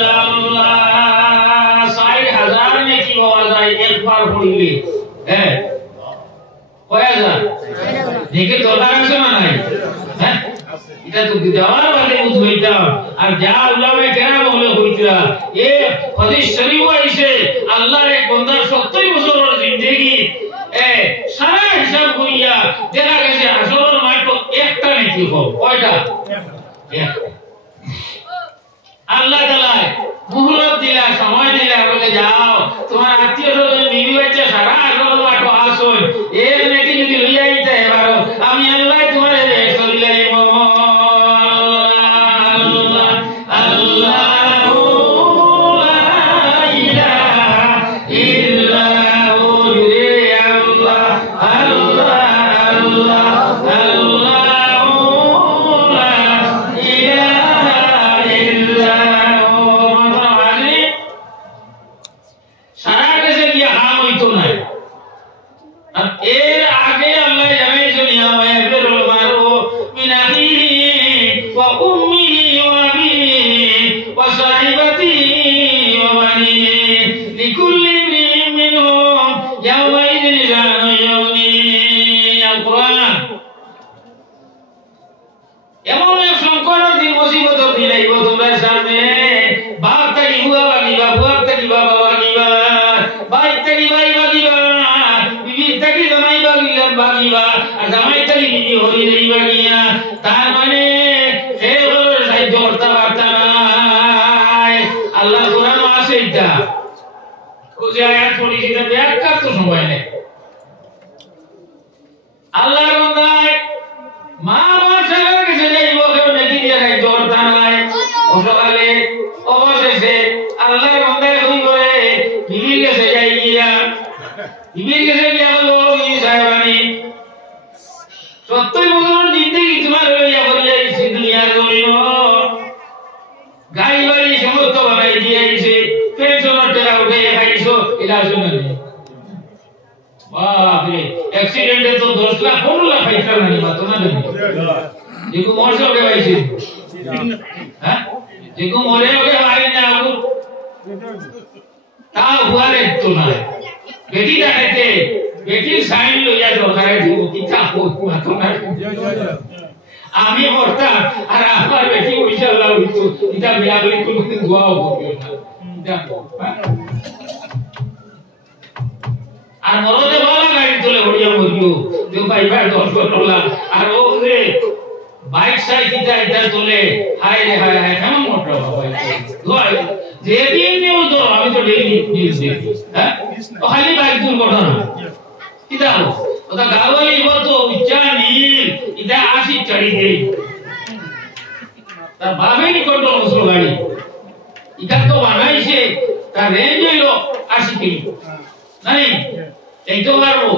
ইল্লাল্লাহ 6000 নেকি পাওয়া যায় একবার পড়লে হ্যাঁ কয় হাজার দেখে দরকার আছে না নাই হ্যাঁ এটা তো দেওয়ার বলে বুঝাইতা আর যা উলামে কেরাম বলে হইতা এ হাদিস শরীফ আইছে আল্লাহর এক বান্দার 70 বছরের জিন্দেগি সারা হিসাব করিয়া দেখা গেছে আসলের মাত্র একটা নাকি হোক কয়টা আল্লাহ তাআলা মুহলত দিলা সময় দিলা বলে যাও তোমার আত্মীয় স্বজন বিবি বাচ্চা সারা আসলের মাত্র আসুন এর নাকি যদি লইয়া আইতে পারো আমি আল্লাহ তোমার বেহেশত দিলাম আমি মরতাম আর আমার বেটি ইনশাআল্লাহ হইতো এটা বিয়া বলি কোনদিন দোয়াও করিও না দেখো আর মরদে বালা গাড়ি তোলে হড়িয়া মরিও যে ভাই ভাই দরকার হলা আর ও যে বাইক সাইকেল এটা তোলে হায় রে হায় হায় কেমন মোটর বাবা দোয়া যেদিন নিউ তো আমি তো ডেইলি নিউজ দেখি হ্যাঁ ও খালি বাইক দুর্ঘটনা কিটা ওটা গাওয়ালি বলতো ইচ্ছা নীল এটা 80 চড়ি দেই তার বাবাই কন্ট্রোল করছিল গাড়ি এটা তো বানাইছে তার রেঞ্জ হলো 80 কিলো নাই এই তো পারবো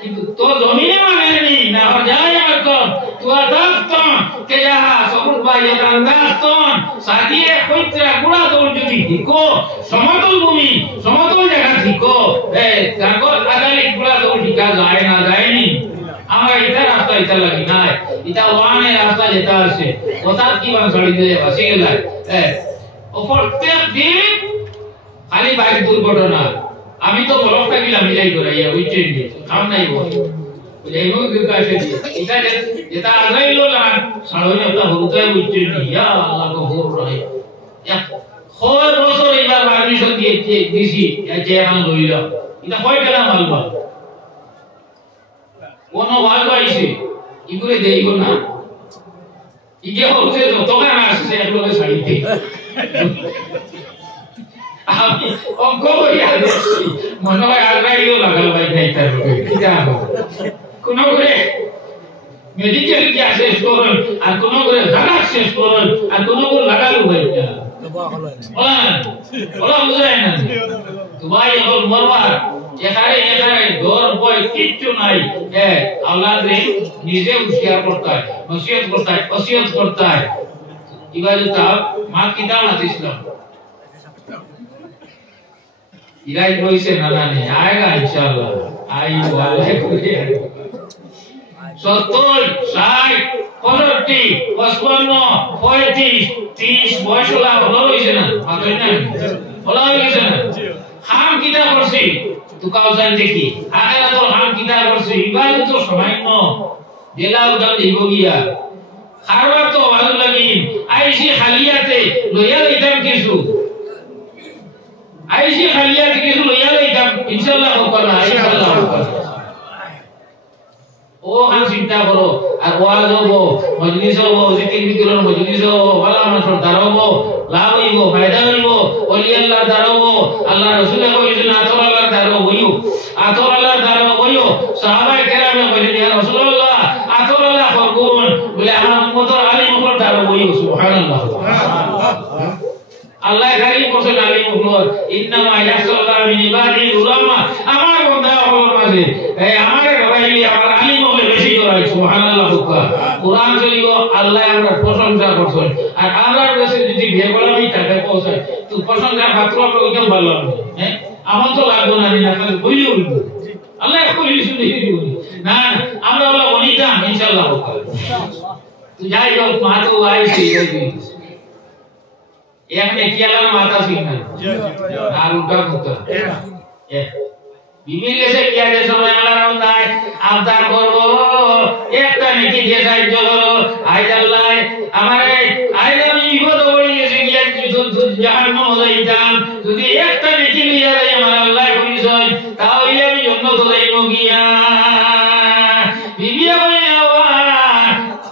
কিন্তু তো জমিনে মানেনি না যায় তো তুই দাস্তান কে যাহা সবুজ ভাই এটা দাস্তান সাদিয়ে কইত্রা গুড়া দৌড় যদি ঠিকো সমতল ভূমি সমতল জায়গা ঠিকো জাগর আগালে গুড়া দৌড় ঠিকা যায় না যায়নি আমরা এটা রাস্তা এটা লাগি না এটা ওয়ানে রাস্তা যেটা আছে ওটা কি বান ছড়ি দিয়ে বসে গেল ও প্রত্যেক দিন খালি বাইক দুর্ঘটনা আমি তো বলকটা গিলা মিলাই করাইয়া ওই ট্রেন দিয়ে কাম নাই বল যাইবো বিকাশে এটা যেটা আগাইলো না সাড়ে আপনা হরুতায় ওই ট্রেন ইয়া আল্লাহ গফুর রহিম এক খয় বছর এবার পারমিশন দিয়েছে দিছি যে এখন লইল এটা কয় টাকা মালবা কোন ওয়াজ আইছে ইগুরে দেইগো না ইগে হচ্ছে যত গান আসছে এগুলো ছাড়িতে আমি অঙ্ক করিয়া দেখছি মনে হয় আগ্রাইও লাগাল ভাই খাইতার কিটা কোন করে মেডিকেল কি শেষ করুন আর কোন করে জানা শেষ করুন আর কোন করে লাগালো ভাই ওলা বুঝায় না তোমার এখন মরবার এখানে দর বয় কিচ্ছু নাই আল্লাহ নিজে হুঁশিয়ার করতে হয় ওসিয়ত করতে হয় ইবাদত মা কি দাওয়াত ইসলাম ইরাই কইছে না জানি আয়েগা ইনশাআল্লাহ আইবো আল্লাহ করে 70 60 65 55 35 30 বয়স হলা ভালো হইছে না মাথা করছেন না বলা হয়ে গেছে না হাম কিতা করছি তু কাউ জান দেখি আখেরা তো হাম কিতা করছি ইবাদত তো সামান্য জেলা উদাল দিব গিয়া খারবা তো ভালো লাগি আইসি খালিয়াতে লইয়া লইতাম কিছু আইসি খালিয়াতে কিছু লইয়া লইতাম ইনশাআল্লাহ করবা ইনশাআল্লাহ করবা ও হাম চিন্তা করো আর ওয়াজ হবো মজলিস হবো জিকির বিকিরর মজলিস হবো ভালো মানুষের দাঁড়াবো লাভ হইব ফায়দা হইব ওলি আল্লাহ দাঁড়াবো আল্লাহ রাসূলে কইছেন আতর আল্লাহ দাঁড়াবো হইও আতর আল্লাহ দাঁড়াবো হইও সাহাবায়ে কেরামে কইলেন ইয়া রাসূলুল্লাহ আতর আল্লাহ করগুন বলে আমার উম্মতের আলিম উপর দাঁড়াবো হইও সুবহানাল্লাহ আল্লাহ খালি বলেন আলিম উপর ইন্নামা ইয়াসাল্লাহু মিন ইবাদিহি উলামা আমার বান্দা হওয়ার মাঝে আমারে রবাইলি আমার আলিম হলে বেশি করাই সুবহানাল্লাহ কুরআন শরীফ আল্লাহ আমরা প্রশংসা করছেন আর আমরার কাছে যদি বেগলামি থাকে পৌঁছায় তো প্রশংসা মাত্র আপনাকে কেউ ভালো লাগবে হ্যাঁ আমার তো লাগবে না আমি আপনাকে বইও বলব আল্লাহ কই শুনি না আমরা বলা বনিতাম ইনশাআল্লাহ তো যাই হোক মা তো আইছি এখানে কি আল্লাহ মাতা শিখনা আর উল্টা মুক্ত বিবির কাছে কি আছে সময় আল্লাহর বান্দায় আবদার করব একটা নেকি দিয়ে সাহায্য করো আজ আল্লাহ আমারে আজ আমি বিপদ পড়ে গেছি গিয়া জাহান্নাম যাইতাম যদি একটা নেকি নিয়ে যাই আমার আল্লাহ কইছেন তাহলে আমি জান্নাত যাইব গিয়া বিবি বলে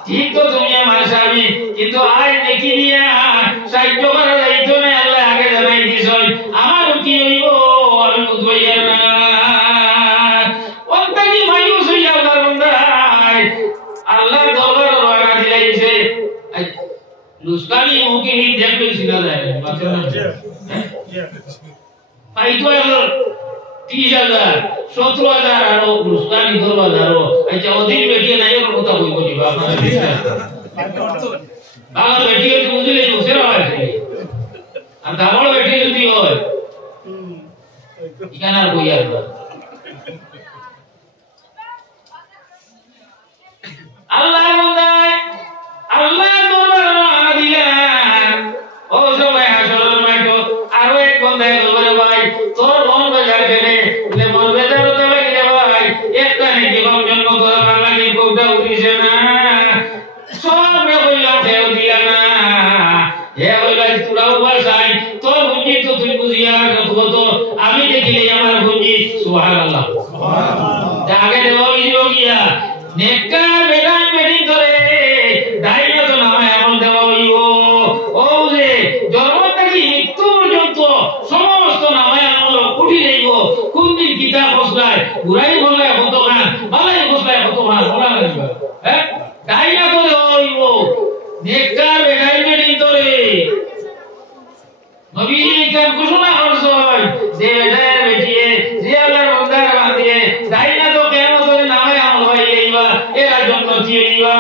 ঠিক তো তুমি আমার স্বামী কিন্তু আজ নেকি দিয়া সাহায্য করা যাইতো না আল্লাহ আগে জানাই দিছেন আমার কি হইব আমি বুঝবাইয়া না ওন্তাকি মায়ুস হইয়া আল্লাহর বান্দায় আল্লাহর দরবারে রওনা দিলাইছে লুসকানি মুখে নি দেখবে সিনা যায় পাইতো হলো 30,000 17,000 আর লুসকানি 12,000 আচ্ছা ওদিন বেটিয়ে নাই ওর কথা কইব নি আপনারা বিশ্বাস বাবা বেটিয়ে তো বুঝলে বসে হয় আর দাবল বেটিয়ে যদি হয় ইখানে আর বই আসবে আল্লাহ বান্দায় আল্লাহ দরবারে রওনা দিলেন ও সবাই আসলে মাইটো আরো এক বান্দায় বলে ভাই তোর মন বাজার কেনে বলে মন বাজার তো লাগে ভাই একটা নেকি কম জন্ম করে বাঙালি কোটা উঠিছে না সব রে কইলাম ফেল দিলা না হে কইলা তোরা উপাসাই তোর বুঝি তো তুই বুঝিয়া তো আমি দেখিলে আমার বুঝি সুবহানাল্লাহ সুবহানাল্লাহ আগে দেওয়া গিয়া নেককার বেগান বেদিন ধরে দাইনা তো নামে এমন দেওয়া হইব ও যে জন্ম থেকে মৃত্যু পর্যন্ত সমস্ত নামে আমল উঠি যাইব কোন দিন কিতাব বসলায় ঘুরাই বললায় কত খান বালাই বসলায় কত খান বলা লাগবে হ্যাঁ দাইনা তো দেওয়া হইব নেককার বেগান বেদিন ধরে নবী কেন ঘোষণা করছেন যে বেটার বেটিয়ে যে আল্লাহর বান্দার বান্দিয়ে দাইনা তো কেন ধরে নামে আমল হইবা এরা জন্নতি হইবা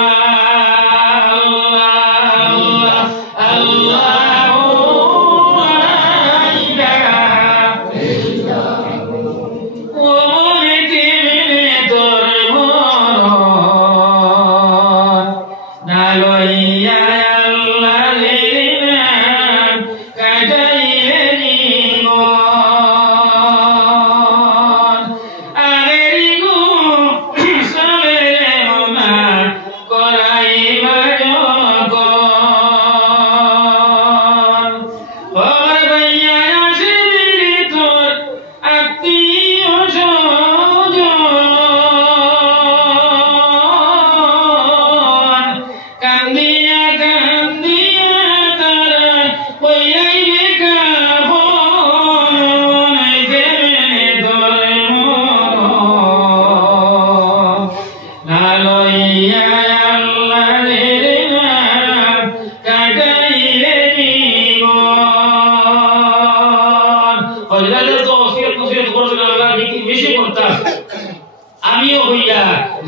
আমিও হইয়া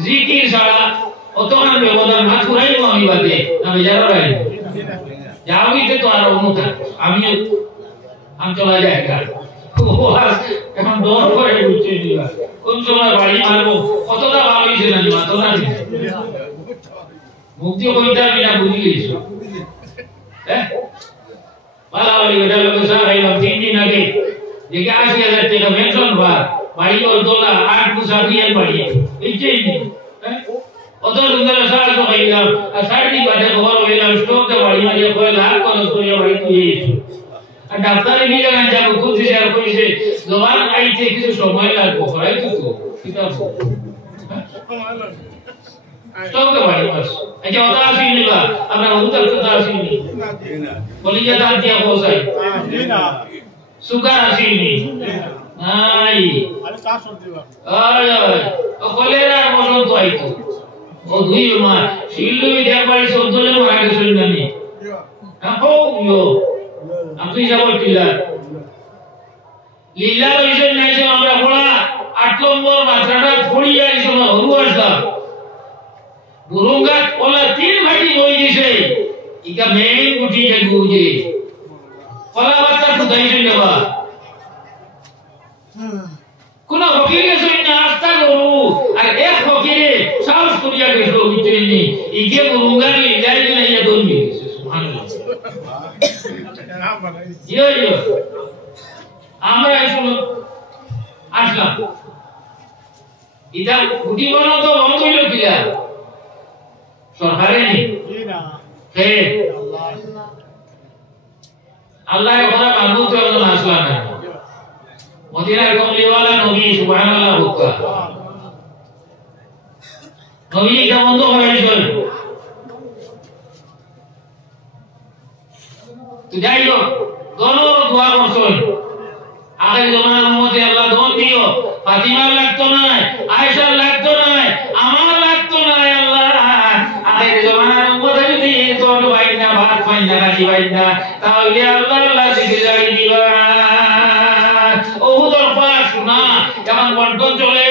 জিকির ছাড়া অতখান ব্যবধান হাত ঘুরাইব আমি বাদে আমি যারা রাই যাওইতে তো আর অনুতা আমিও আমি চলা যায় এখন দৌড় করে বুঝতে দিবা কোন সময় বাড়ি মারবো কতটা ভালোইছে না মাতো না মুক্তি কইতা আমি না বুঝি গেছি হ্যাঁ পালাওয়ালি বেটা লোক সারাইলাম 3 দিন আগে দেখে 80,000 টাকা মেনশন বাড়ি ওর দোলা 8 মুসাফির বাড়ি এইটাই নেই অত দুধের সাহায্য পাইলাম আর সাড়ে বাজে খবর হইলাম স্ট্রোকটা বাড়ি মারিয়ে কয়ে লাখ খরচ করিয়া বাড়ি তুই আর ডাক্তারে নিয়ে গেলেন যাবো খুব দিছে আর কইছে জবান আইতে কিছু সময় লাগবে হয় তো ঠিক আছে স্ট্রোকটা বাড়ি বাস আচ্ছা ওটা আসি নিবা আমরা উত্তর কথা আসি নি বলি যে দাঁত দিয়া বসাই না সুগার আসি নি নাই আরে কাজ করতে বা আয় ও কলেরা বসন্ত আইতো ও দুই মাস শিল্লু বিদ্যা বাড়ি 14 জন মারা গেছিল নানি আপো ইয়ো আপনি যাবো টিলা লীলা হইছে নাইছে আমরা পড়া 8 নম্বর মাথাটা ফড়িয়া আইছো না হরু আসা বুরুঙ্গা ওলা 3 ভাটি হই দিছে ইকা মেন গুটি যে গুজে পলা বাচ্চা তো দাইছে নেবা কোন ফকিরে সই না আস্তা গরু আর এক ফকিরে সাহস করিয়া গেল বিচেনি ইকে বুরুঙ্গারি যাই না ইয়া দন্ডি সুবহানাল্লাহ ইয়ো ইয়ো আমরা এসব আসলাম ইদা গুটি বানাও তো বন্ধ হইল কিলা সরকারে নি না হে আল্লাহর কথা মানবো তো একজন আসলাম না মদিনার কমলিওয়ালা নবী সুবহানাল্লাহ হুক্কা নবী এটা বন্ধ হয়েছিল তো যাই হোক দোনো দোয়া করছেন আগের জমানার মধ্যে আল্লাহ দোয়া দিও ফাতিমার লাগতো না আয়েশার লাগতো না আমার লাগতো না আল্লাহ আগের জমানার মধ্যে যদি তোর ভাই না ভাত পাই না রাজি ভাই না তাহলে আল্লাহ আল্লাহ দিকে যাই দিবা ওহুদর পাশ না যেমন বন্টন চলে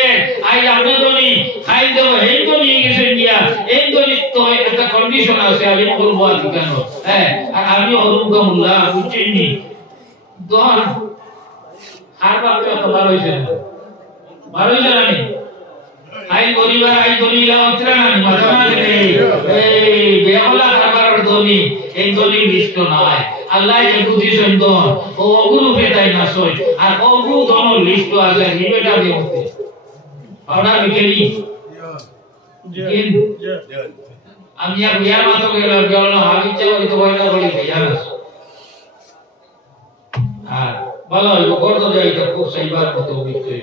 আই আপনি দনি খাই দেব এই তো নিয়ে গেছেন গিয়া এই দনি তো একটা কন্ডিশন আছে আমি করবো আজকে কেন হ্যাঁ আর আমি হরুমুল্লাহ বুঝছেননি দন আর বাপে তো ভালো হইছে না ভালো হইছে না নি আই গরিবার আই দনিলা উতরা না মাথা দিলে এই বেহলা খাবার দনি এই দনি লিস্ট নাই আল্লাহ যে বুঝিছেন তো ও গুরু পেটাই না সই আর ও গুরু দন লিস্ট আছে হিবেটা দিতে পাওনা বিকেলি আমি আর বিয়ার মাতো গেলাম গেল না আমি চাই তো বইনা বলি জানাস আর ভালো হইলো করত যাই তো খুব সাইবার মতো বিক্রি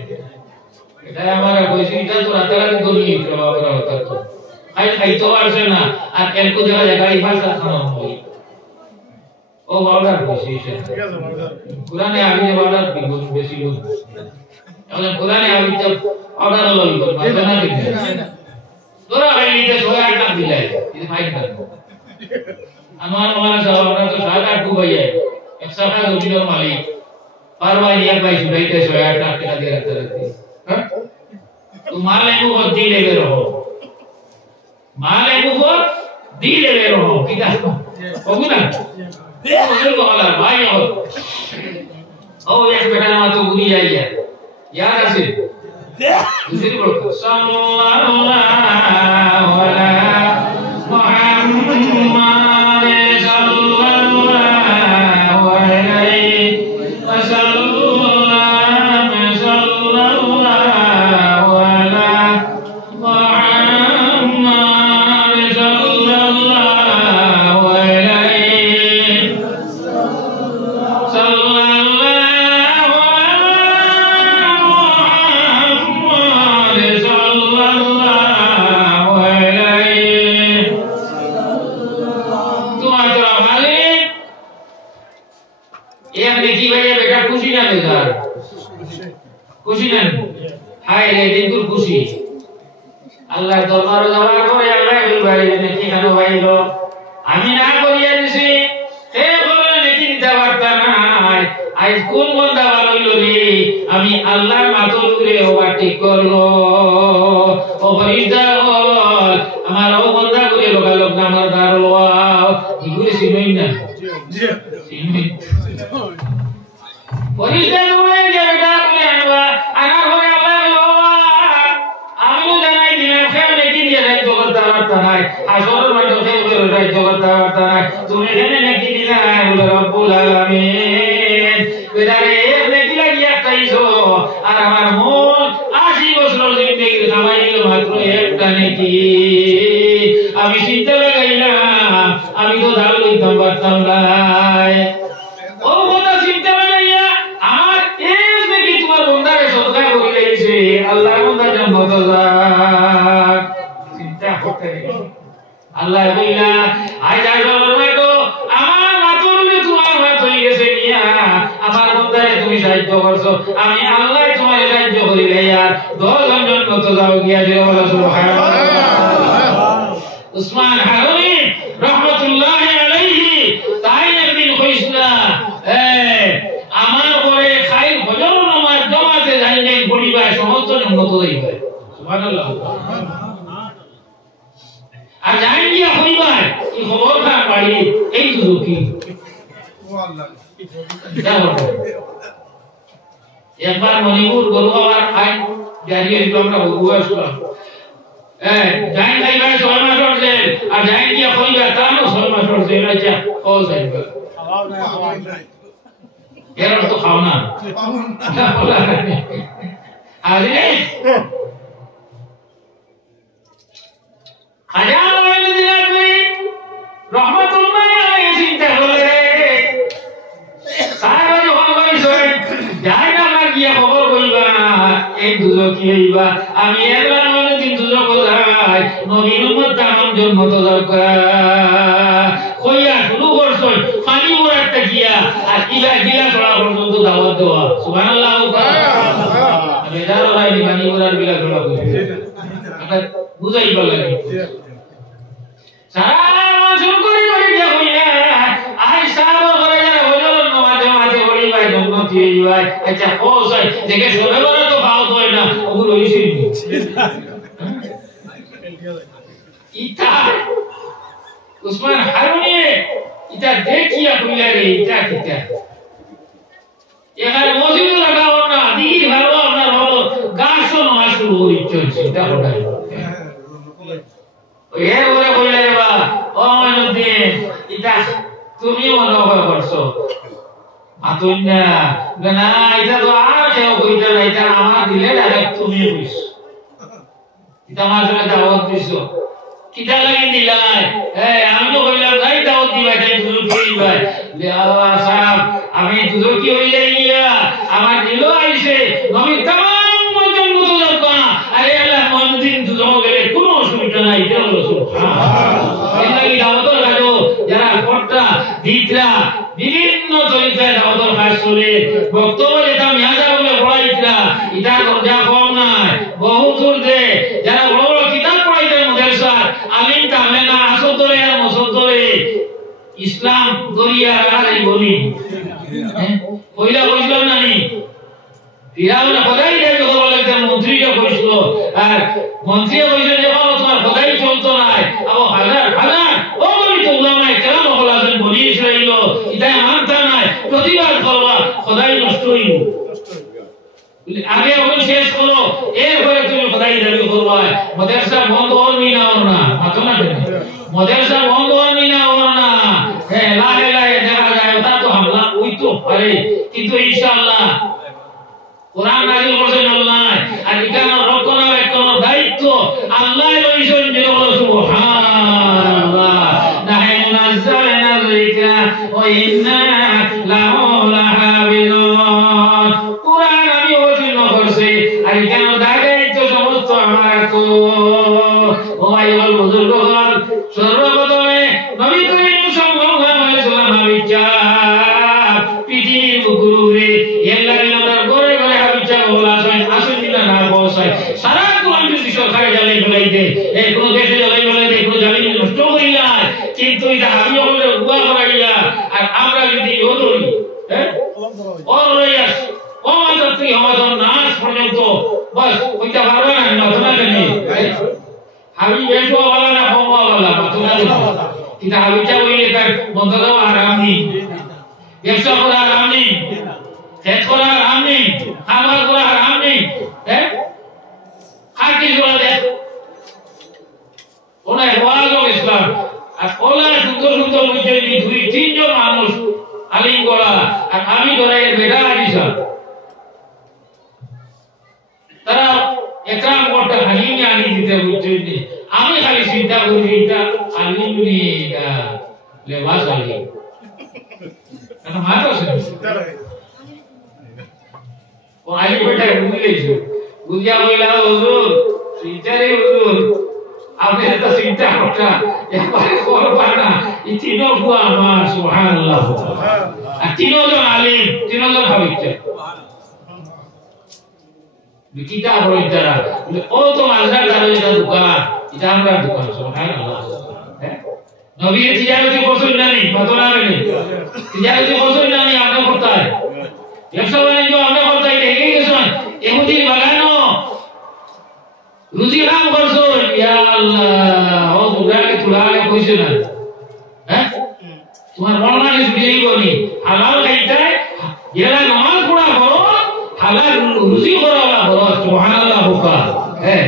এটা আমার কইছি এটা তো রাতারাতি দলি প্রভাব করা হতো তো খাই তো আসে না আর এলকো দেখা যায় গাড়ি ভাষা খাওয়া হয় ও বাউডার কইছি কুরআনে আগে বাউডার বিগুন বেশি গুণ এখন কুরআনে আগে তো অর্ডার হলো মাথা না ঠিক তোরা ভাইলিতে 108 টাকা দিলাই ఇది ফাইন কর আমার মারা সাহেব আমরা তো 7-8 কো ভাইয়া এক সাফা জমির মালিক পারওয়াই এক ভাই সুরাইতে 108 টাকা দিয়ে রাখতে রাখতে হ্যাঁ তো মালে को दी लेवे रहो माले को दी लेवे रहो किदा होगु ना बुजुर्ग वाला भाई हो ओ एक बेटा मा तो बुरी आई है याद আছে বুঝির বল সাল্লাল্লাহু আলা মুহাম্মাদ সাল্লাল্লাহু আলাইহি ওয়াসাল্লাম সাল্লাল্লাহু আলা মুহাম্মাদ সাল্লাল্লাহু আলাইহি খুশি না হায় রে দিন খুশি আল্লাহ দরবারে যাওয়ার পরে আল্লাহ বলবারে নাকি কেন ভাইলো আমি না করিয়া দিছি হে বলে নাকি দিতে পারতাম না আজ কোন বন্দা ভালো হইলো রে আমি আল্লাহর মাতর করে ওভারটেক করলো ও ফরিদা আমার ও বন্দা করে লোকালোক আমার দাঁড়ো এগুলো চিনই না চিনই ফরিদা নয় যে বেটা তুমি আনবা আনার পরে আল্লাহ আমি তো জানাই দিলাম কেন নাকি দিয়ে রাখতো করতে পারতাম না আসরের মাঠে খেয়ে রাজ্য করতে পারতা না তুমি এখানে নাকি দিলা বলে রব্বুল আলামিন বেদারে নাকি লাগিয়া খাইছো আর আমার মন 80 বছর জিন্দেগি কামাইলো মাত্র একটা নাকি আমি চিন্তা লাগাইলাম আমি তো দাল লইতাম পারতাম না ও কথা চিন্তা লাগাইয়া আমার এই নাকি তোমার বন্দারে সদকা করে দিয়েছে আল্লাহর বন্দার জন্য চিন্তা করতে আল্লাহ বইলা আইজা জলমে তো আমার মাতুরলে তোমার হাত হয়ে গেছে নিয়া আমার বন্দারে তুমি সাহায্য করছো আমি আল্লাহ তোমার সাহায্য করিলে আর 10 জন জন্নত যাও গিয়া যে বলা সুবহানাল্লাহ উসমান হারুনি রহমাতুল্লাহি আলাইহি তাই একদিন কইছলা আমার পরে খাইল ফজর নামাজ জামাতে যাইলে পরিবার সমস্ত উন্নত হইবে সুবহানাল্লাহ আর জানেন কি হইবার এই খবর না পাই এই দুঃখী ও আল্লাহ একবার মনিপুর গরুয়ার আই জারিয়ে আমরা গরুয়া শুনলাম জাইন খাইবার 6 মাস হচ্ছে আর জাইন কি হইবার তারও 6 মাস হচ্ছে এটা ও যাইবে খাওয়া না এর তো খাও না আরে হাজার দিনের পরে রহমাতুল্লাহি আলাইহি চিন্তা করে সারা যখন কইছে যাই না গিয়া খবর কইবা এই দুজক কি হইবা আমি একবার মনে দিন দুজক যাই নবীর উম্মত তামাম জন্ম তো দরকার কইয়া শুরু করছ পানি মুরাতে গিয়া আর ইলা গিলা ছড়া পর্যন্ত দাওয়াত দেওয়া সুবহানাল্লাহ আমি জানো ভাই পানি মুরার বিলা ছড়া কইছে আমরা বুঝাইবা লাগে সারা মাসুল করি করি যে হইয়া আই সারা করে যা হইল মাঝে মাঝে হই ভাই জন্মতি ভাই আচ্ছা কোসাই দেখে সবে বড় তো ভাও হয় না ওগুলো হইছে ইতা উসমান হারুনি ইতা দেখিয়া কইলা রে ইতা কিতা এখানে মসজিদ লাগাও না দিগি ভালো আপনার হলো গাছও না শুরু হইছে এটা হলো এ ওরে কইলা রে বা ও মাইনুদ্দিন ইতা তুমি মনে করছো আতুন না না এটা তো আর কেউ কইতে না এটা আমার দিলে ডাইরেক্ট তুমি কইছো এটা মাঝে দাওয়াত দিছো কিটা লাগি দিলাই আমি তো কইলাম যাই দাওয়াত দিবা তাই দুজো কইবা লে আল্লাহ সাহেব আমি দুজো কি হইলে ইয়া আমার দিলো আইছে নবী तमाम মজন মতো যাবা আরে আল্লাহ মদিন দুজো গেলে কোনো অসুবিধা নাই এটা হলো সুবহানাল্লাহ এই লাগি দাওয়াত লাগো যারা পড়তা দিতরা বিভিন্ন তরিকায় দাওয়াত কাজ করে বক্তব্য যেটা মিয়াজা বলে পড়াইতরা এটা দরজা কম নাই বহু দূর দে যারা বড় বড় কিতাব পড়াইতে মাদ্রাসা আলিম তাহলে না আসল ধরে আর মসল ধরে ইসলাম দরিয়া রাখাই বলি কইলা কইছিল না নি ফিরাউন খোদাই দেবে বলে একটা মন্ত্রীকে কইছিল আর মন্ত্রী কইছিল যে বাবা তোমার খোদাই চলতো না আবো হাজার হাজার ও বলি তো উলামায়ে কেরাম বলাছেন বলি ইসরাইল এটা মানতা নাই প্রতিবাদ করবা খোদাই নষ্ট হইব আগে ওই শেষ করো এরপরে তুমি খোদাই দাবি করবা মাদ্রাসা বন্ধ হওনি না ওর না মাতো না মাদ্রাসা বন্ধ হওনি না ওর না লা ইলাহা দেখা যায় ওটা তো হামলা ওই তো আরে কিন্তু ইনশাআল্লাহ কোরআন নাযিল করেছেন আল্লাহ আর এখানে রক্ষণাবেক্ষণের দায়িত্ব আল্লাহ লইছেন যে সুবহানাল্লাহ নাহনু নাযালনা যিকরা ওয়া ইন্না লাহু লাহাফিজুন কোরআন আমি ওজন করছি আর এখানে দায়িত্ব সমস্ত আমার তো ও আইয়ুল বুজুর্গগণ সর্বপ্রথমে নবী করিম সাল্লাল্লাহু আলাইহি ওয়াসাল্লাম হাবিজা পৃথিবীর গুরুরে এল্লাহ ঘরে ঘরে হাবিজা বলা যায় আসেন না না বসায় সারা কোরআন যদি সরকারে জ্বালাই বলাই দে এই কোন দেশে জ্বালাই বলাই দে কোন জ্বালাই নষ্ট করিলা কিন্তু এটা আমি বলে উবা করাইলা আর আমরা যদি ওদরি অলওয়েজ অমাতৃ আমাদের নাশ পর্যন্ত বস কইতে পারবে না নতুন জানি আমি বেশো বলা না কম বলা নতুন কিন্তু হাবিজা বইলে তার বন্ধ দাও আরাম নেই ব্যবসা করা আরাম নেই খেত করা আরাম নেই খাবার করা আরাম নেই খাকি জোড়া দেখ ওনার ওয়াজ ইসলাম আর ওলা ভাইয়ের বেটা আইসা তারা একরাম করতে হালিমে আনি দিতে বুঝছেন আমি খালি চিন্তা করি এটা আলিম নি এটা লেবাস আলিম এটা মাতো ও আইলি বেটা বুঝলেইছো বুঝিয়া কইলা হুজুর চিন্তারে হুজুর আপনি তো চিন্তা করতা একবারে করবা না এই তিনও বুয়া আমার সুবহানাল্লাহ আর তিনজন আলিম তিনজন ভাবিছে বিকিটা হই তারা ও তো মালদার দাঁড়ে এটা দোকান এটা আমরা দোকান সুবহানাল্লাহ হ্যাঁ নবী তিজারতি করছেন না নি মাতনা নেই তিজারতি করছেন না নি আমরা করতাই ব্যবসা বাণিজ্য আমরা করতাই দেখে গেছেন এমনি বাগানো রুজি কাম করছো ইয়া আল্লাহ ও বুড়াকে তুলালে কইছে না হ্যাঁ তোমার মন মানে ছুটিই বলি হালাল খাইতে এরা নামাজ পড়া করো হালাল রুজি করালা করো সুবহানাল্লাহ হুকা হ্যাঁ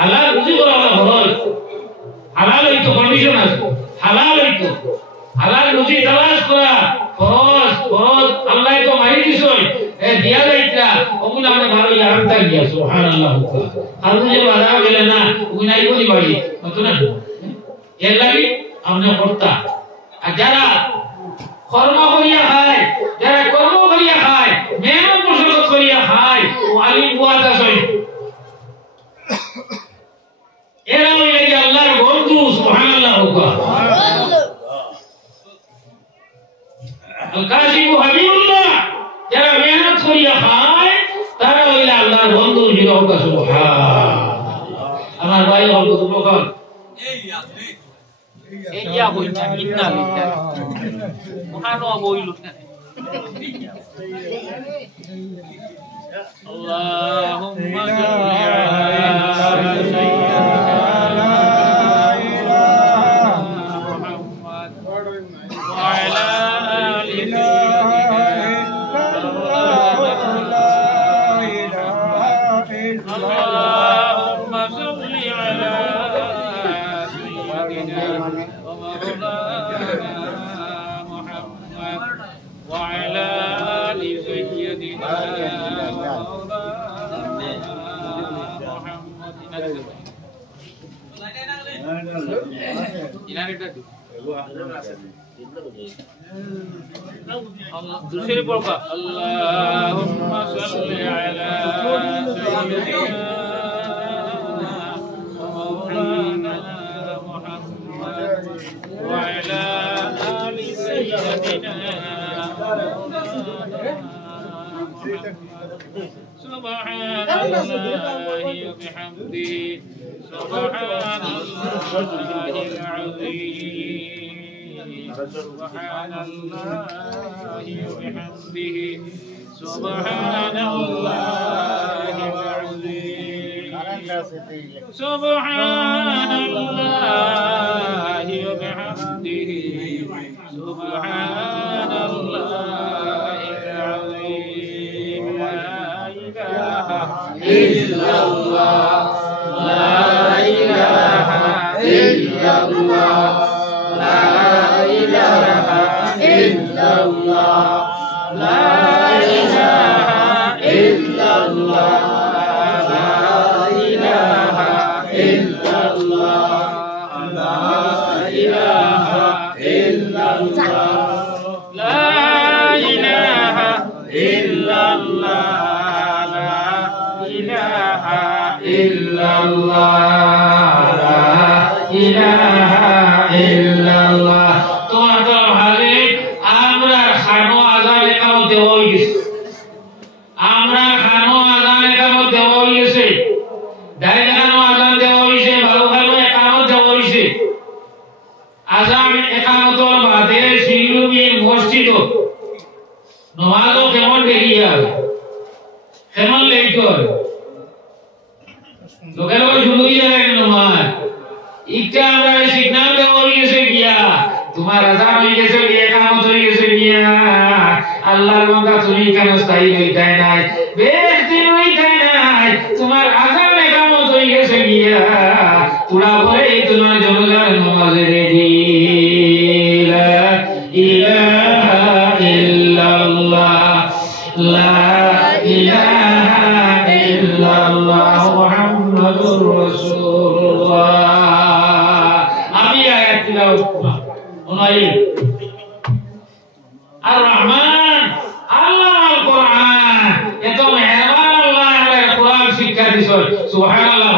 হালাল রুজি করালা করো হালাল হইতো কন্ডিশন আছে হালাল হইতো হালাল রুজি তালাশ করা ফরজ ফরজ আল্লাহ তো মারি দিছই এ দিয়া যাইতা ওগুলা আমরা ভালো ইয়ারটা দিয়া সুবহানাল্লাহ হুকা আর যে বাধা গেলে না ওই নাই বলি বাড়ি মতো না এর লাগি আমরা করতা আর যারা কর্ম করিয়া খায় যারা কর্ম করিয়া খায় মেহনত মশাকত করিয়া খায় ও আলিম বুয়াত আছে এরা হইলে কি আল্লাহর বন্ধু সুবহানাল্লাহ হুকা কাশিফু হাবিবুল্লাহ যারা মেহনত করিয়া খায় তারা হইলে আল্লাহর বন্ধু জিরোকা সুবহানাল্লাহ আমার ভাই বলতো সুবহান এই ইয়া হইতা ইন্না লিল্লাহ মহান বইল আল্লাহুম্মা সাল্লি আলা সাইয়্যিদিনা মুহাম্মদ ওয়া আলা আলি اللهم صل على سيدنا ومولانا محمد وعلى آل سيدنا दूसरे पढ़ा अल्लाहुम्मा सल्ली अला सय्यिदिना व मौलाना मुहम्मद व अला आलि सय्यिदिना सुबहानल्लाहि व बिहम्दिहि सुबहानल्लाहिल अज़ीम سبحان الله وبحمده سبحان الله العظيم سبحان الله وبحمده سبحان الله العظيم لا إله إلا الله لا إله إلا الله لا إله إلا الله لا إله إلا الله لا إله إلا الله لا إله إلا الله لا إله إلا الله لا إله إلا الله لا إله إلا الله নমাজও কেমন দেরিয়া কেমন লেট হয় লোকের ওই শুরু হয়ে যায় নমাজ ইটা আমরা সিগন্যাল দেওয়া হয়ে গেছে গিয়া তোমার আজান হয়ে গেছে গিয়া কামত হয়ে গেছে গিয়া আল্লাহর বান্দা তুমি কেন স্থায়ী হইতাই নাই বেশ দিন হইতাই নাই তোমার আজান কামত হয়ে গেছে গিয়া তোরা বলে তোমার জনগণের নমাজে রেডি লা ইলাহা ইল্লাল্লাহ লা ইলাহা ইল্লাল্লাহ মুহাম্মাদুর রাসূলুল্লাহ। আমি আয়াত তিলাওয়াত ওনাই আর রহমান আল্লাহ আল কোরআন এত মেহেরবান আল্লাহ আমাদের কোরআন শিক্ষা দিছেন সুবহানাল্লাহ।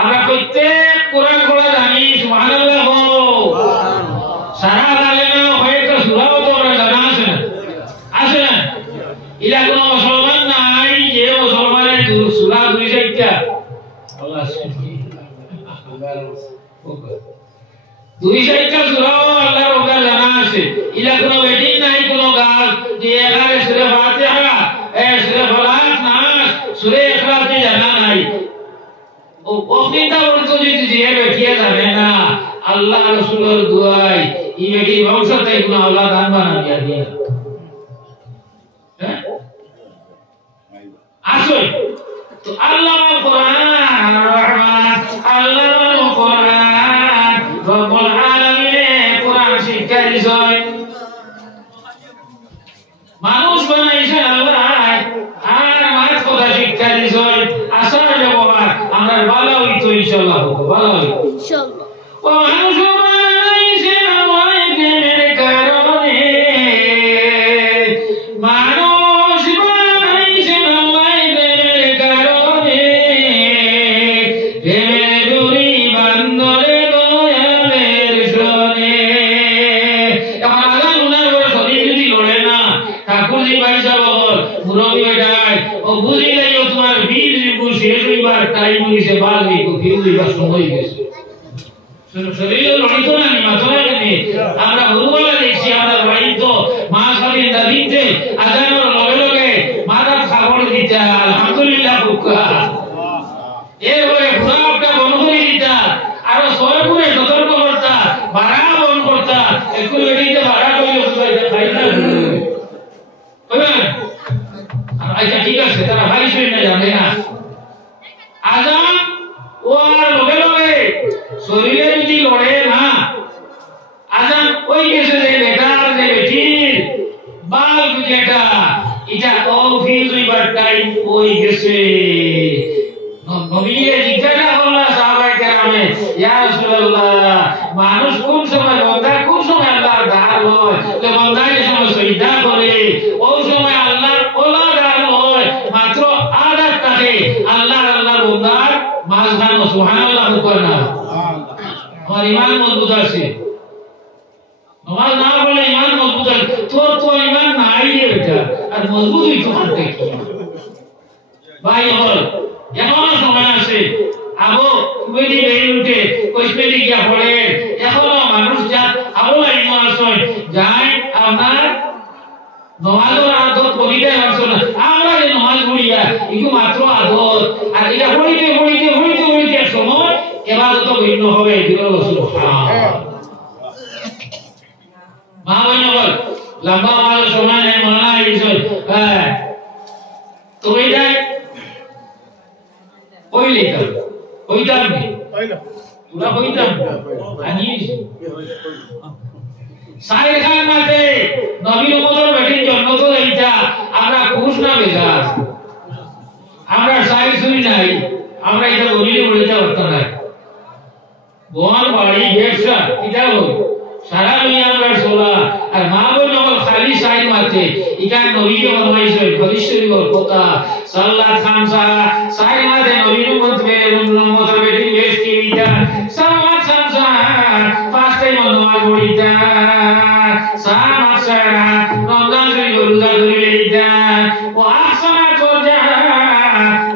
আমরা প্রত্যেক কোরআন পড়া জানি সুবহানাল্লাহ। সারা আলেমে হয়তো সূরাও তো আমরা জানা আছে না ইলা কোন মুসলমান নাই যে মুসলমানের সূরা দুই চারটা আল্লাহ দুই চারটা সূরাও আল্লাহর ওপর জানা আছে। ইলা কোন বেদিন নাই কোন গাল যে এখানে সূরা ফাতিহা সূরা ফালাক নাস সূরা ইখলাস জানা নাই। ও অফিদা বলতো যে বেটিয়ে যাবে না আল্লাহ রাসূলের দুআই এই বেটি বংশতে কোন আওলাদ আনবা না দিয়া হ্যাঁ আসল তো আল্লাহর কোরআন রহমান আল্লাহর কোরআন রব্বুল আলামিন কোরআন শিক্ষা দিছেন মানুষ বানাইছে আল্লাহ আর মাত কথা শিক্ষা দিছেন আসার ব্যবহার আমরা ভালো হইতো ইনশাআল্লাহ ভালো হইতো ইনশাআল্লাহ। ও মানুষ বানাইছে আল্লাহ প্রেমের কারণে মানুষ বানাইছে আল্লাহ প্রেমের কারণে প্রেমের ডুরি বান্ধরে দয়ালের শোনে। এখন আল্লাহ উনার বড় শরীর যদি লড়ে না ঠাকুর জি পয়সা বল মুরব্বি বেটায় ও বুঝিলে তোমার বীর শেষ হইবার টাইম হইছে বাল হইব ফির হইবার সময় গেছে শরীর লড়িত না মাত্র আমরা ভুলবেলা দেখছি আমরা বাড়িতে মা শরীর দাদিতে আজানোর লগে লগে মাথা খাবড় দিতে আলহামদুলিল্লাহ বুকা এরপরে ঘোরাটা বন্ধ করে দিতা আরো সয়পুরে সতর্ক করতা বাড়া বন্ধ করতা একটু এদিকে বাড়া করলে খাইতা আচ্ছা ঠিক আছে তারা ভাই শুনে যাবে না আজান ও আর লগে লগে শরীরে যদি লড়ে না আজান ওই গেছে যে বেটার যে বেটির বাল যেটা এটা অফিস হইবার টাইম ওই গেছে নবীয়ে জিজ্ঞাসা করলা সাহাবায়ে কেরামে ইয়া রাসূলুল্লাহ মানুষ কোন সময় বান্দা কোন সময় আল্লাহর দার হয় তো বান্দা যে সময় সজদা করে ওই সময় আল্লাহর ওলা দার হয় মাত্র আদাত থাকে আল্লাহর বান্দার মাঝখানে সুবহানাল্লাহ কর না আমার ঈমান মজবুত আছে নামাজ না পড়লে ঈমান মজবুত আছে তোর তো ঈমান নাই রে বেটা আর মজবুত হইতো করতে কি ভাই হল এমন সময় আছে আবো কুবেদি বেই উঠে কইসবেদি গিয়া পড়ে এখনো মানুষ যা আবো ঈমান আছে যায় আপনার নমাজের আদত করিতে পারছো না আমরা যে নমাজ পড়িয়া ইগো মাত্র আদত আর এটা পড়িতে পড়িতে পড়িতে পড়িতে এক সময় ইবাদত ভিন্ন হবে দিল সুবহানাল্লাহ। মা বল লম্বা মাল সময় নেই মনে নাই হ্যাঁ তো এইটা কইলে তো কইতাম নি তোরা কইতাম আনি সাইর খান মাতে নবীর উম্মতের বেটির জন্ম তো এইটা আমরা খুশ না বেজার আমরা সাইর শুনি নাই আমরা এটা বলিলে বলিতে পারতাম না বোন বাড়ি ব্যবসা এটা হল সারা দুনিয়া আমরা সোলা আর মা বোন যখন খালি সাইর মাতে এটা নবীকে ফরমাইছে হদিসের কথা সাল্লাত খামসা সাইর মাতে নবীর উম্মতের বেটির বেশি এটা সাল্লাত খামসা পাঁচ টাইম নামাজ পড়িতা সালাত সারা রমজান শরীফ রোজা ধরিলেইতা ও আহসানা করজা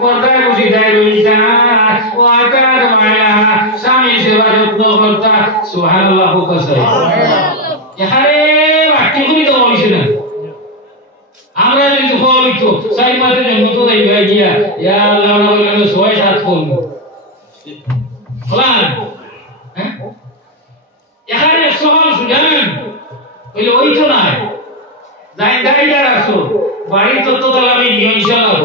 পর্দায় বসিদায় রইতা ও আতাত মায়া স্বামী সেবা যত্ন করতা সুবহানাল্লাহ কসাই এখানে বাকি করি তো হইছে না আমরা যদি হইতো সাই মাতে জন্ম তো দেই গিয়া ইয়া আল্লাহ বলে 6-7 করব ফলান হ্যাঁ এখানে সহজ জানেন বলে ওই তো নাই যাই দাইদার আসো বাড়ি তো আমি ইনশাআল্লাহ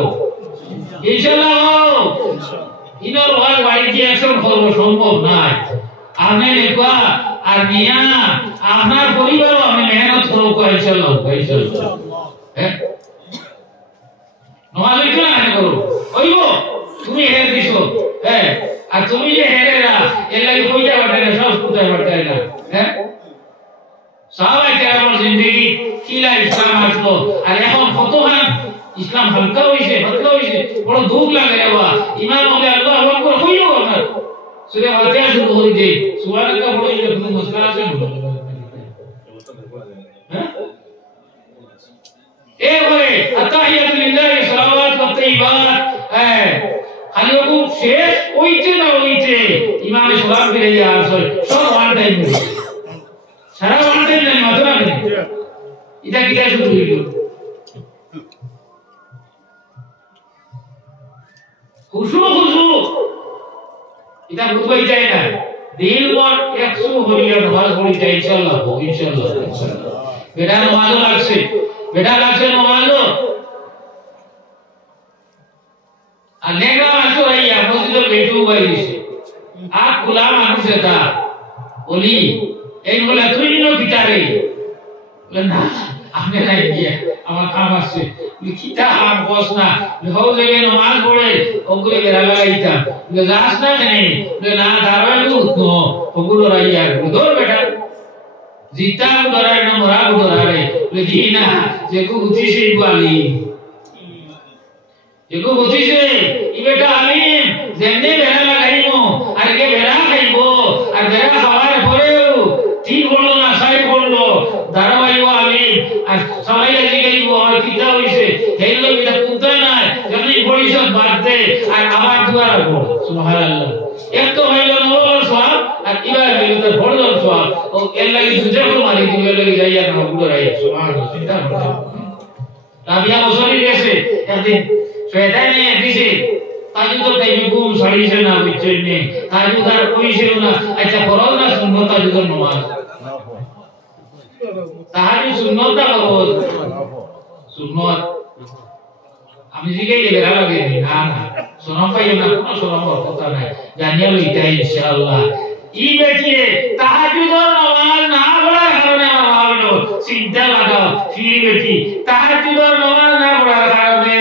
ইনর ওয়াজ বাড়ি যে অ্যাকশন করব সম্ভব নাই আপনি একবা আর মিয়া আপনার পরিবারও আমি মেহনত করব ইনশাআল্লাহ নমাজ হইতো না কেন করো হইব তুমি হেরে দিছো হ্যাঁ আর তুমি যে হেরে না এর লাগি কইটা বাটে না সব কোথায় বাটে না হ্যাঁ সাহাবায়ে কেরামের জিন্দেগি কিলা ইসলাম আসলো আর এখন কতখান ইসলাম হালকা হইছে পাতলা হইছে বড় দুঃখ লাগে বাবা ইমাম বলে আল্লাহু আকবার হইলো না সূরা ফাতিহা শুরু করে দে সুবহানাল্লাহ বড় ইলে কোনো মশলা আছে না হ্যাঁ এ বলে আতাহিয়াতু লিল্লাহি সালাওয়াতু ওয়া তাইয়্যিবাত হ্যাঁ খালি ও শেষ ওইতে না ওইতে ইমামে সালাম ফিরে যায় আসল সব ওয়ান টাইম সারা ওয়ান টাইম না মাত্র না এটা কি কাজ শুরু হইলো খুশু এটা বুঝাই যায় না দিল মন 100 হরিয়া নামাজ পড়ি যায় ইনশাআল্লাহ বেটা নামাজ লাগছে নামাজ আর নেগা আসো আইয়া মসজিদের বেটু বাইছে আ কুলা মানুষ এটা বলি এই বলে তুই নো কিতারে বলে না আপনি নাই গিয়া আমার কাম আছে কিতা আম বস না হও যে নামাজ পড়ে ওগুলো বেরা লাগাইতা বলে যাস না কেন বলে না দাঁড়াই তো ওগুলো রাইয়া দৌড় বেটা জিতা উদারায় না মরা উদারায় বলে জি না যে কো উঠিছে বালি এগো বুঝিছে ই বেটা আলিম যেনে বেরা লাগাইমো আর কে বেরা খাইবো আর বেরা খাওয়ার পরেও ঠিক হলো না সাই করলো দাঁড়াইবো আলিম আর সবাই জিগাইবো আর কিতা হইছে হেইলো এটা কুতা না যেমনি পরিষদ বাদ দে আর আবার দুয়া রাখবো সুবহানাল্লাহ এক তো হইলো নবর সওয়াব আর ইবা হইলো তো বড় সওয়াব ও এর লাগি দুজে করে মারি দিবে লাগি যাইয়া না বুড়ো রাই সুবহানাল্লাহ চিন্তা করো রাবিয়া বসরি গেছে একদিন শয়তানে দিছে তাজুদ টাইমে ঘুম ছড়িয়েছে না বুঝছেন তাজুদ আর কইছিল না আচ্ছা করো না সুন্নত তাজুদ নামাজ তাহারি সুন্নতটা করো সুন্নত আমি জিগাই বেরা লাগে না না শোনা পাইও না কোনো শোনা কথা নাই জানিয়া লইতা ইনশাআল্লাহ ই বেটিয়ে তাহাজুদের নামাজ না পড়ার কারণে আমার ভালো চিন্তা লাগাও ফির বেটি তাহাজুদের নামাজ না পড়ার কারণে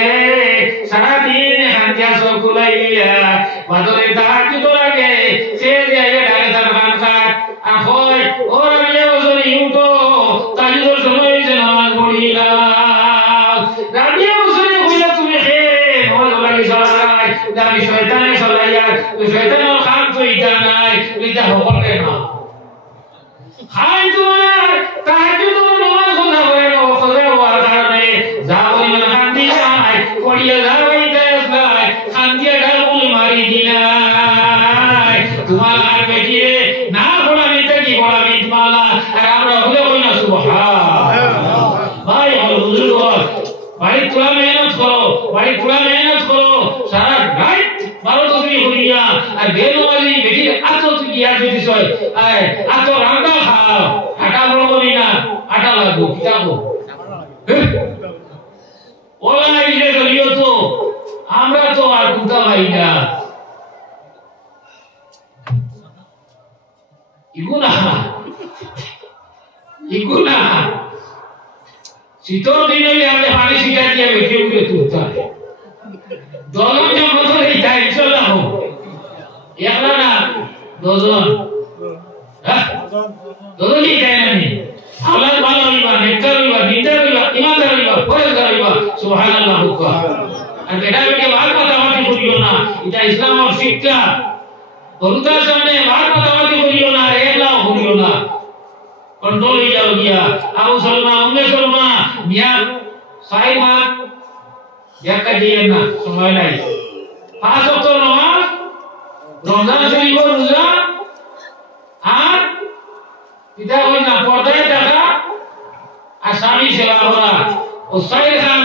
সারা দিন হাতিয়া সব কুলাইয়া বাদরে তাহাজুদ লাগে সে যায় ডাকে তার খান খাট আর হয় ওর মিলে বসে উঠো তাহাজুদের সময় হইছে নামাজ পড়িলা রাবিয়া বসে কইলা তুমি হে নামাজ লাগি সরাই দাবি শয়তানে সরাইয়া তো শয়তানের খান তো ইটা নাই এটা হকলে না খাই তোমার তাহাজুদের নামাজ না হয় না খোদা ওয়ার কারণে যাও ইমান শান্তি নাই করিয়া যাও ইতাই শান্তি ডাবল মারি দিলাই তোমার আর বেটিয়ে না পড়াবি তা কি পড়াবি তোমালা আর আমরা হলে কই না সুবহানাল্লাহ ভাই হুজুর বাড়ি তোলা মেহনত করো সারা রাত 12 তসবি হইয়া আর বেনওয়ালি বেটি আতো গিয়া যদি সয় আয় আতো রান্না খাও আটা বড় করি না আটা লাগবো কি যাবো ওলা ইসে করিও তো আমরা তো আর কুতা ভাই না ইগুনা শীতল দিনে আমরা পানি ছিটা দিয়ে বেটে উঠে তুলতে হয় দলন যখন ধরে যায় ইনশাআল্লাহ একলা না দুজন হ্যাঁ দুজনই যায় না আল্লাহ ভালো হইবা নেককার হইবা দিনদার হইবা ইমানদার হইবা পরেজগার হইবা সুবহানাল্লাহ হুকা আর বেটা বেটি বার কথাবার্তা করিও না এটা ইসলামের শিক্ষা বড়ুতার সামনে বার কথাবার্তা করিও না একলাও করিও না কন্ট্রোল হয়ে যাও গিয়া আবু সালমা উম্মে সালমা মিয়া সাইমা ইয়াকা দিয়ে না সময় নাই 5 ওয়াক্ত নামাজ রমজান শরীফ রোজা আর পিতা হই না পর্দায় থাকা আর স্বামী সেবা করা ও সাইর খান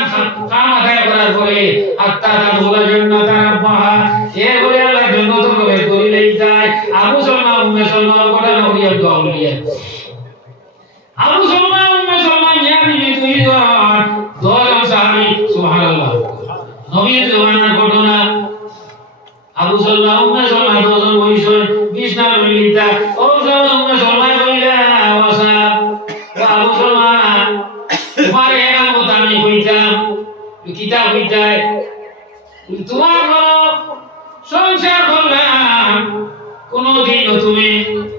কাম আদায় করার পরে আত্মারা বলা জান্নাত রাব্বাহা এর বলে আল্লাহ জান্নাত প্রবেশ করিলেই যায় আবু সালমা উম্মে সালমা কথা নবীর দোয়া বলিয়া আবু সালমা উম্মে সালমা মিয়া বিবি দুইজন দোয়াম সাহাবী সুবহানাল্লাহ নবীর জমানার ঘটনা আবু সালমা উম্মে সালমা দুজন বইছেন বিছনা লইলিতা ও সালমা উম্মে সালমা কইলা ওয়াসা আবু সালমা তোমার এরাম কথা আমি কইতাম কিতাব হইতায় তোমার সংসার করলাম কোনদিন তুমি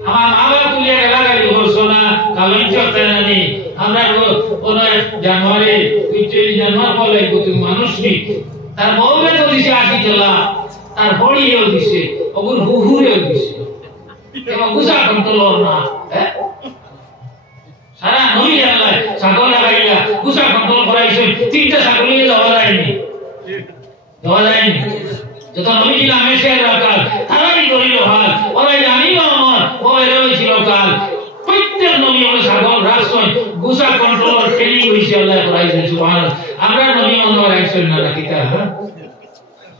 আমার বাবা তুলিয়া গালাগালি করছো না, কারণ চলতে জানি আমরা কোন জানুয়ারি 23 জানুয়ারি বলে তুমি মানুষ নি, তার বউরে তো দিছে 80 চলা, তার বড়িও দিছে, ওগুর হুহুরেও দিছে, এবং গুসা কন্ট্রোল না, হ্যাঁ সারা নবী আল্লাহ ছাগল লাগাইয়া গুসা কন্ট্রোল করাইছে, 3টা ছাগলই দেওয়া যায়নি, যত নবী নামে সে রাকাল তারাই করিল হাল, ওরাই জানিল আমার ওই রয়েছিল কাল, প্রত্যেক নবী আমরা ছাগল রাখছেন গুসা কন্ট্রোল ট্রেনিং হইছে আল্লাহ করাইছে সুবহানাল্লাহ। আমরা নবী মনে রাখছেন না কিতা, হ্যাঁ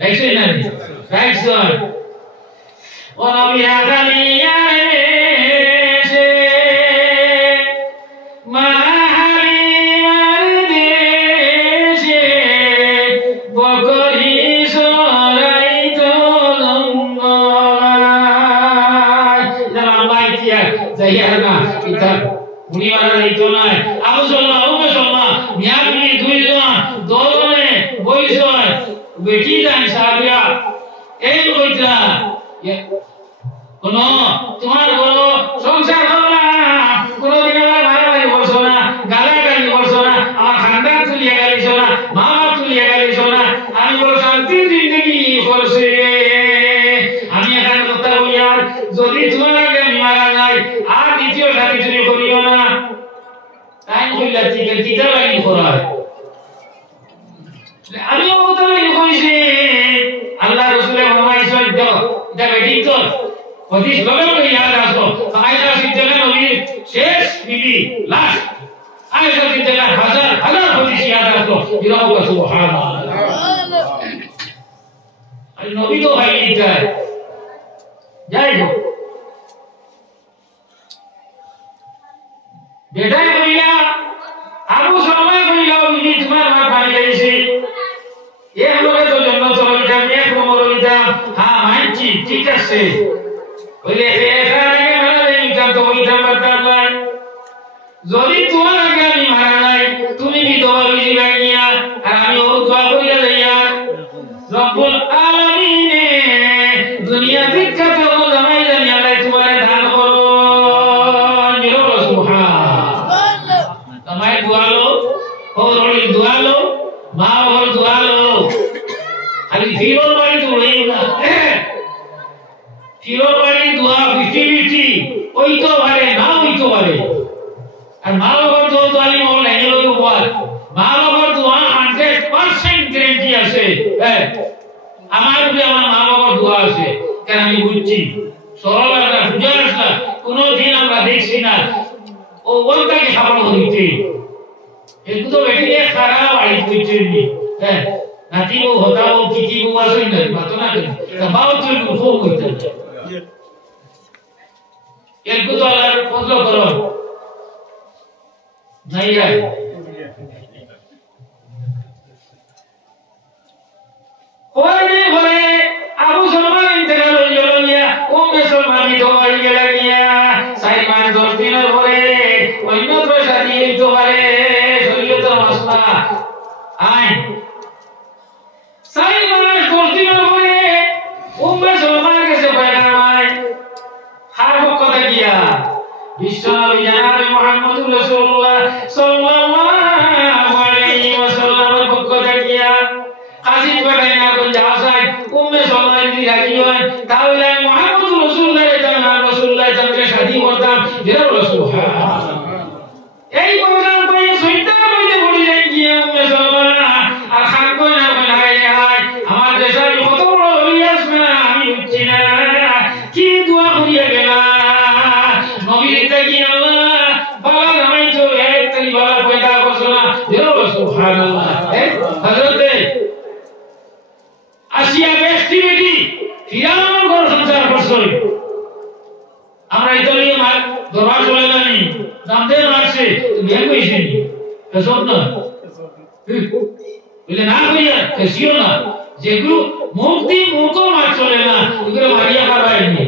রাখছেন না রাখছেন ও নবী রাখালিয়া তোমার বড় সংসার হলো না, কোনদিন আমার ভাই বলছো না, গালাগালি করছো না, আমার খানদান তুলিয়া গালিছো না, মা বাপ তুলিয়া গালিছো না, আমি বড় শান্তির জিন্দগি করছি। আমি এখানে কথা বলি, আর যদি তোমার আগে আমি মারা যাই আর দ্বিতীয় সাথী তুমি করিও না, তাই কইলা ঠিক কিতা লাগি করায় আমিও কথা লাগি কইছি। আল্লাহ রাসূলে ফরমাইছেন দাও এটা বেঠিক তো হদিস লগে লগে ইয়াদ রাখো, আয়েশা সিদ্দিকা নবীর শেষ বিবি লাস্ট আয়েশা সিদ্দিকা হাজার হাজার হদিস ইয়াদ রাখো, দিলাও সুবহানাল্লাহ। আর নবী তো ভাই এটা যাই হোক বেটাই কইলা আবু সালমা কইলা বিবি তোমার মা ভাই গেছে এ লগে তো জান্নাত রইতা এক নম্বর রইতা, হ্যাঁ মানছি ঠিক আছে কইলে এখানে মানে এটা তো ওইটা বার্তা নয়, যদি তোমার আগে আমি মারা যাই তুমি বিধবা হয়ে যাবে নিয়া, আর আমি ও দোয়া করিয়া লইয়া রব্বুল আলামিন দুনিয়া বিখ্যাত জামাই জানি আল্লাহ তোমারে দান করো, নিরব সুবহানাল্লাহ। জামাই দোয়ালো, ওরলি দোয়ালো, মা ওর দোয়ালো, খালি ফিরোর বাড়ি দৌড়াই না, ফিরোর বাড়ি দোয়া বিটি বিটি ওই তো পারে না ওই তো পারে, আর মা বাবার দোয়া তো আলী মহল এনে লোক বল মা বাবার দোয়া 100% গ্যারান্টি আছে, হ্যাঁ আমার উপরে আমার মা বাবার দোয়া আছে, কেন আমি বুঝছি সরল একটা বুঝা আসলা কোনদিন আমরা দেখছি না ও ওইটাকে খাবার হইতে একটু তো বেটি দিয়ে খারাপ আই বুঝছেননি, হ্যাঁ নাতি ও হতাও কিকি বউ আসই না বাতো না তা বাও তুই ফোন করতে একটু তো আল্লাহর ফজল করো নাই যায় ওরে ঘরে আবু সালমান ইন্তেকাল হয়ে গেল গিয়া উম্মে সালমা বিধবা হয়ে গেল গিয়া 4 মাস 10 দিনের পরে অন্য পয়সা দিয়ে দিতে পারে শরীয়তের মাসলা আইন 4 মাস 10 দিনের পরে উম্মে সালমার কাছে পয়গাম খারাপ কথা গিয়া বিশ্বনবী জনাবে মুহাম্মদুর রাসূলুল্লাহ সাল্লাল্লাহু আলাইহি ওয়াসাল্লামের পক্ষ থেকে কাজী করে না কোন জাহাজ উম্মে সালমা যদি রাজি হয় তাহলে মুহাম্মদুর রাসূলুল্লাহ রাসূলুল্লাহ তাকে শাদী করতাম, যেটা রাসূলুল্লাহ এই প্রোগ্রাম করে শয়তান হইতে পড়ে যায় গিয়ে উম্মে সালমা আর খান কই না কই হায় হায় আমার দেশে কত বড় হলি আসবে না আমি বুঝছি না কি দোয়া করিয়া গেলা নবী কি আল্লাহ বাবা জামাই তো এক তারি বাবা পয়দা করছো না, যেটা সুবহানাল্লাহ। হযরতে আসিয়া বেস্টি বেটি ফিরাউন ঘর সংসার করছই, আমরা ইতালিয়ে দরবার চলে জানি জানতে মারছে তুমি এক কইছিস এসব না বলে না কইয়া কেসিও না, যেগুলো মুক্তি মুখো মার চলে না এগুলো মারিয়া খাবাইনি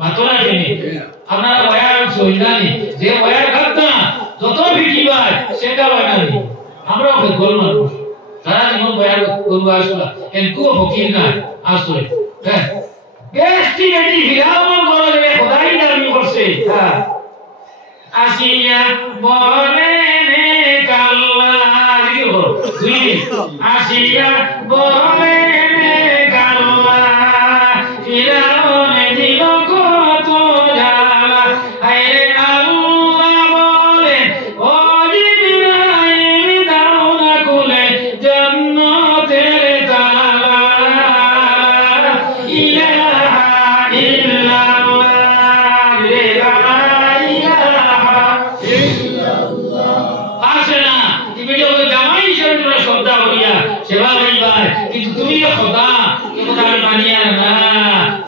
মাতরা কেনে আপনারা বয়ার সইলানি যে বয়ার খাত না যত ভিটি ভাই সেটা বানানি আমরা গোল মানুষ সারা জীবন বয়ান করবো আসলা এনকু ফকির না আসলে হ্যাঁ বেশি বেটি ফিরাউন বলে খোদাই দাবি করছে হ্যাঁ আসিয়া বলে নে কাল্লা জিকির দুই আসিয়া বলে নে কাল্লা ফিরাউন দিল কত জ্বালা হায়রে আল্লাহ বলে ও জিবরাইল দাও না খুলে জান্নাতের তালা ইলাহা ইল্লাল্লাহ লা ইলাহা ইল্লাল্লাহ আসেনা এই ভিডিওতে জামাই হিসেবে তোমরা শ্রদ্ধা করিয়া সেবা করিবার কিন্তু তুমি খোদা এই কথা মানিয়া না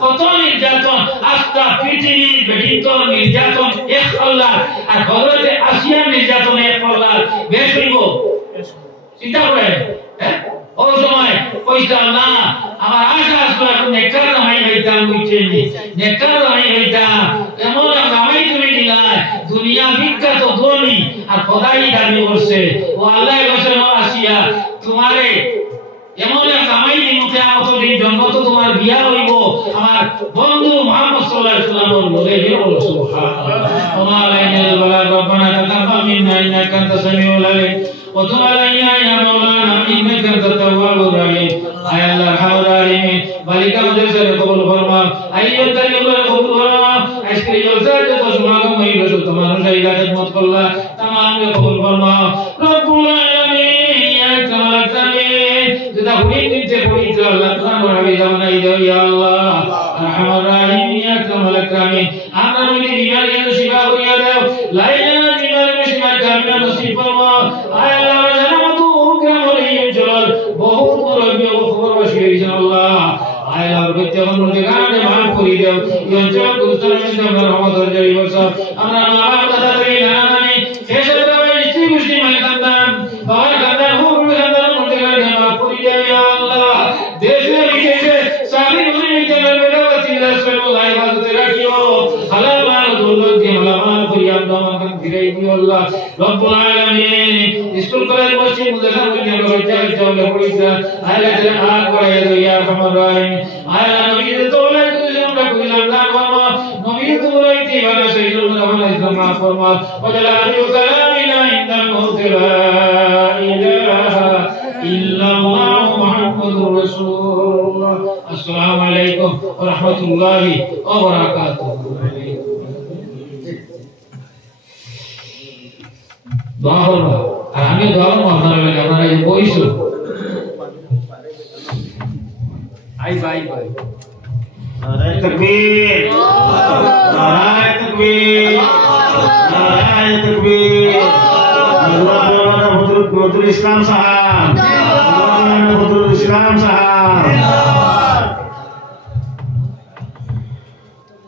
কত নির্যাতন আস্থা পৃথিবীর বেটিতর নির্যাতন এক আল্লাহ আর হযরতে আসিয়া নির্যাতন এক আল্লাহ বেশ হইব চিন্তা করে হ্যাঁ ও সময় কইতা না আমার আশা আসলো এখন নেককার জামাই হইতাম বুঝছেনি নেককার জামাই হইতাম এমন জামাই তুমি দিলাই দুনিয়া বিখ্যাত ধনী আর খোদাই দাবি করছে ও আল্লাহ বলেন আসিয়া তোমারে এমন জামাই দিমতে আমত দিন জন্মত তোমার বিয়া হইব আমার বন্ধু মুহাম্মদ সাল্লাল্লাহু আলাইহি ওয়াসাল্লাম বলে বলো সুবহানাল্লাহ ওয়া আলাইহিল বালাগ রব্বানা তাকাব্বাল মিন্না ইন্নাকা আনতাস সামিউল আলিম ওয়া তুব আলাইনা ইয়া মাওলানা ইন্নাকা আনতাত তাওয়াবুর রহিম আয় আল্লাহ রাহমানুর রহিম বালিকা মাদ্রাসার কবুল ফরমা আইয়ুল তারিকুল কবুল ফরমা আজকে জলসা যত সমাগম হইল তোমার জায়গা খিদমত করলা तमाम के कबूल फरमा रब्बुल आलामीन या कलामीन যেটা হুইন দিতে পবিত্র আল্লাহ কোরআন পড়াবে জানাই দাও ইয়া আল্লাহ আরহামার রাহিম ইয়া কলামিন আমরা মিলি বিমারিয়ার শিফা করিয়া দাও লাইলা বিমারিয়ার শিফা কামিলা নসিব ফরমা আয় আল্লাহ জানাতু কামলিয়ুন জলাল বহুত রব্বি ও খবর বসিয়ে দিন আল্লাহ আয় আল্লাহ প্রত্যেকজন গানে মাফ করে দাও এই অঞ্চল গুরুত্বের মধ্যে আমরা রহমতের জারি বর্ষা আমরা আল্লাহ কথা করি না জানি শেষের দাওয়ায় স্ত্রী মুসলিম হয় কান্দান বাবার কান্দান হুর কান্দান মধ্যে গানে মাফ করে দাও ইয়া আল্লাহ দেশে বিদেশে সারি মুসলিমদের বেলাওয়াত রাসূলুল্লাহ ইবাদতে রাখিও হালাল মাল দৌলত দিয়ে হালাল করি আমরা আমাকে ফিরাই দিও আল্লাহ রব্বুল আলামিন স্কুল কলেজ মসজিদ মাদ্রাসা মধ্যে আমরা বাচ্চা বলে পড়িতা আল্লাহ তাআলা আগ বাড়াইয়া দাও ইয়া আরহামার রাহিম আল্লাহ নবীর তোলা করে আমরা কইলাম না বাবা নবীর তোলাইতে ভালো সাইয়্যিদুল মুহাম্মদ ইসলাম মাফ ফরমা ওয়ালা আলিউ কালামিনা ইনদাল মাউত লা ইলাহা ইল্লাল্লাহ মুহাম্মাদুর রাসূলুল্লাহ আসসালামু আলাইকুম ওয়া রাহমাতুল্লাহি ওয়া বারাকাতুহু দোয়া করব আর আমি দোয়া করব আপনারা এই বইছো आई भाई भाई नारायण तकबीर नारायण तकबीर नारायण तकबीर मौलाना फजलुल इस्लाम साहब मौलाना फजलुल इस्लाम साहब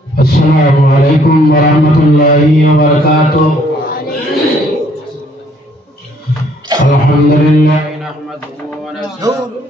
अस्सलामु अलैकुम व रहमतुल्लाहि व बरकातुहू अल्हम्दुलिल्लाह नहमदुहु व नस्तईनुहु